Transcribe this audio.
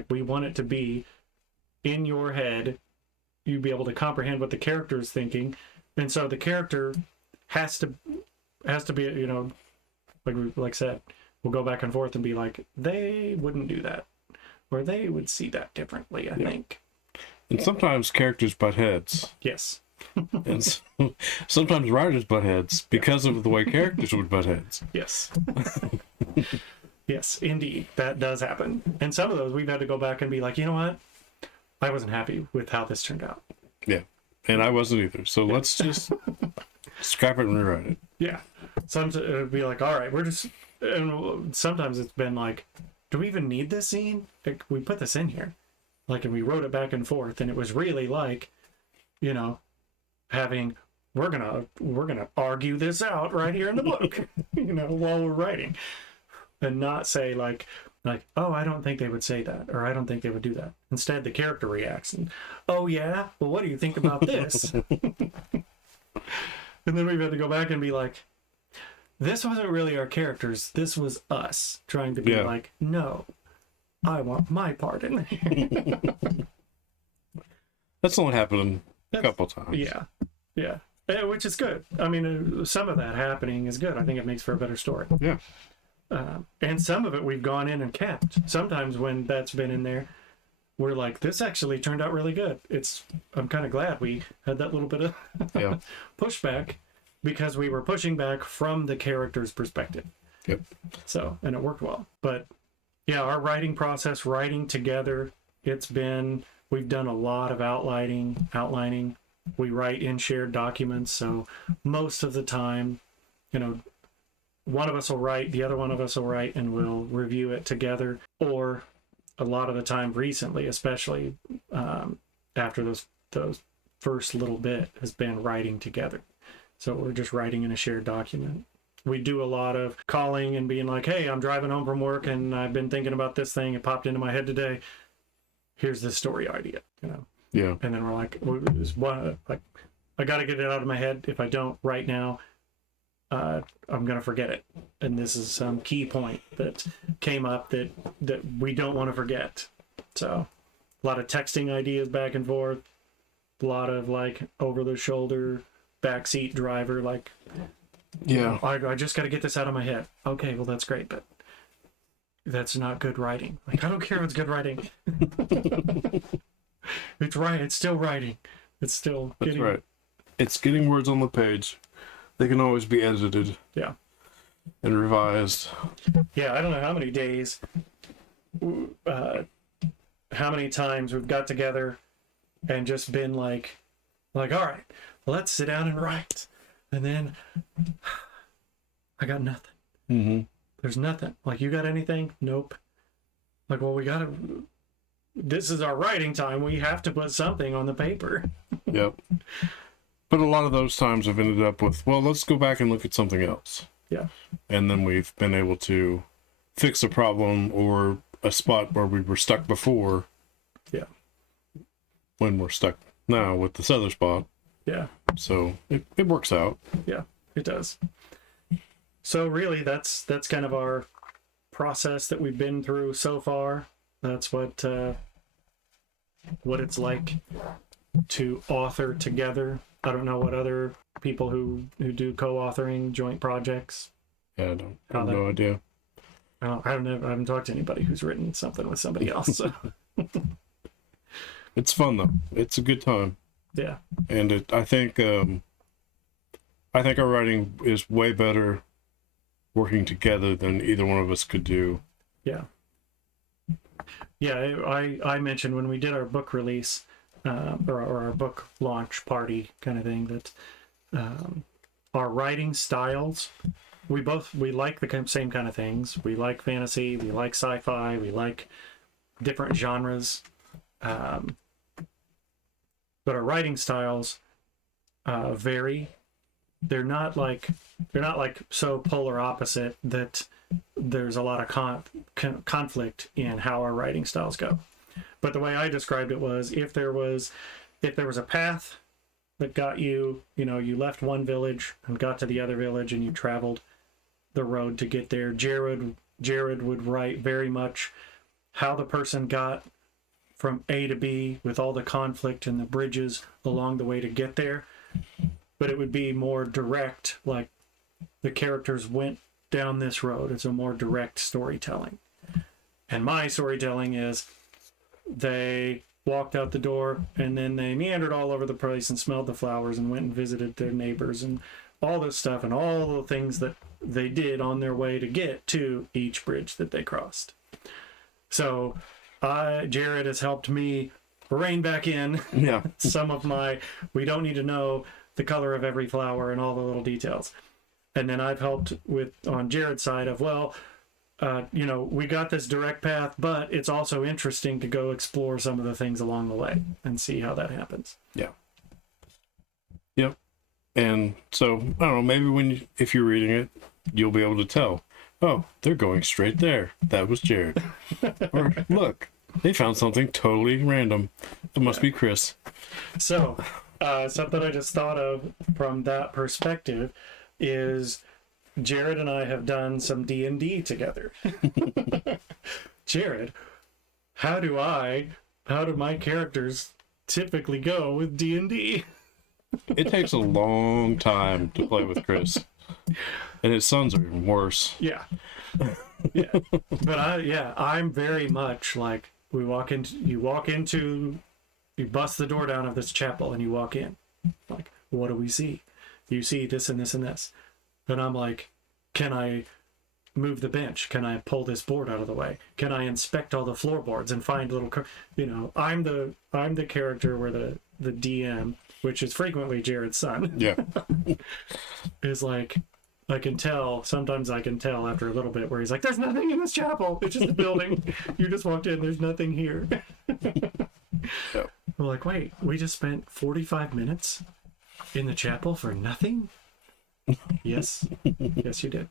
like, we want it to be in your head. You'd be able to comprehend what the character is thinking. And so the character has to be, you know, like I said, we'll go back and forth and be like, they wouldn't do that, or they would see that differently, I think. And sometimes characters butt heads. Yes. And sometimes writers butt heads because of the way characters would butt heads. Yes. Yes, indeed. That does happen. And some of those we've had to go back and be like, you know what? I wasn't happy with how this turned out. Yeah. And I wasn't either. So let's just scrap it and rewrite it. Yeah. Sometimes it would be like, all right, and sometimes it's been like, do we even need this scene? Like, we put this in here. Like, and we wrote it back and forth, and it was really like, you know, we're gonna argue this out right here in the book, you know, while we're writing, and not say like, oh, I don't think they would say that, or I don't think they would do that. Instead, the character reacts and, oh yeah, well, what do you think about this? And then we've had to go back and be like, this wasn't really our characters. This was us trying to be like, no, I want my part in there. That's only happened a couple times. Yeah. Yeah. Which is good. I mean, some of that happening is good. I think it makes for a better story. Yeah. And some of it we've gone in and kept. Sometimes when that's been in there, we're like, this actually turned out really good. I'm kind of glad we had that little bit of pushback, because we were pushing back from the character's perspective. Yep. So, and it worked well. But yeah, our writing process, writing together, we've done a lot of outlining. We write in shared documents. So most of the time, you know, one of us will write, the other one of us will write, and we'll review it together. Or a lot of the time recently, especially after those first little bit, has been writing together. So we're just writing in a shared document. We do a lot of calling and being like, hey, I'm driving home from work and I've been thinking about this thing. It popped into my head today. Here's the story idea, you know? Yeah. And then we're like, I got to get it out of my head. If I don't right now, I'm going to forget it. And this is some key point that came up that we don't want to forget. So a lot of texting ideas back and forth, a lot of like over the shoulder, backseat driver, like, yeah, I just got to get this out of my head. Okay, well, that's great, but that's not good writing. Like, I don't care if it's good writing. It's right. It's still writing. It's still that's right. It's getting words on the page. They can always be edited. Yeah. And revised. Yeah, I don't know how many days, how many times we've got together and just been like, all right, let's sit down and write. And then I got nothing. Mm-hmm. There's nothing. Like, you got anything? Nope. Like, well, this is our writing time. We have to put something on the paper. Yep. But a lot of those times have ended up with, well, let's go back and look at something else. Yeah. And then we've been able to fix a problem or a spot where we were stuck before. Yeah. When we're stuck now with this other spot. Yeah. So it works out. Yeah, it does. So really, that's kind of our process that we've been through so far. That's what it's like to author together. I don't know what other people who do co-authoring joint projects. Yeah, I have no idea. I haven't talked to anybody who's written something with somebody else. So. It's fun though. It's a good time. Yeah. And I think our writing is way better working together than either one of us could do. Yeah. Yeah, I mentioned when we did our book release, or our book launch party kind of thing, that our writing styles, we like the same kind of things. We like fantasy, we like sci-fi, we like different genres. But our writing styles vary. They're not like so polar opposite that there's a lot of conflict in how our writing styles go. But the way I described it was, if there was a path that got you, you left one village and got to the other village and you traveled the road to get there, Jared would write very much how the person got from A to B with all the conflict and the bridges along the way to get there. But it would be more direct, like the characters went down this road. It's a more direct storytelling. And my storytelling is they walked out the door and then they meandered all over the place and smelled the flowers and went and visited their neighbors and all this stuff and all the things that they did on their way to get to each bridge that they crossed. So Jared has helped me rein back in some of my, we don't need to know the color of every flower and all the little details. And then I've helped with on Jared's side of, we got this direct path, but it's also interesting to go explore some of the things along the way and see how that happens. Yeah. Yep. And so, I don't know, maybe if you're reading it, you'll be able to tell, oh, they're going straight there. That was Jared. Or, look, they found something totally random. It must be Chris. So, something I just thought of from that perspective is Jared and I have done some D&D together. Jared, how do my characters typically go with D&D? It takes a long time to play with Chris. And his sons are even worse. Yeah. But I'm very much like you bust the door down of this chapel and you walk in. Like, what do we see? You see this and this and this. And I'm like, can I move the bench? Can I pull this board out of the way? Can I inspect all the floorboards and find little, I'm the character where the DM, which is frequently Jared's son. Yeah. is like, sometimes I can tell after a little bit where he's like, there's nothing in this chapel. It's just a building. You just walked in. There's nothing here. Yeah. I'm like, wait, we just spent 45 minutes in the chapel for nothing? Yes. Yes, you did.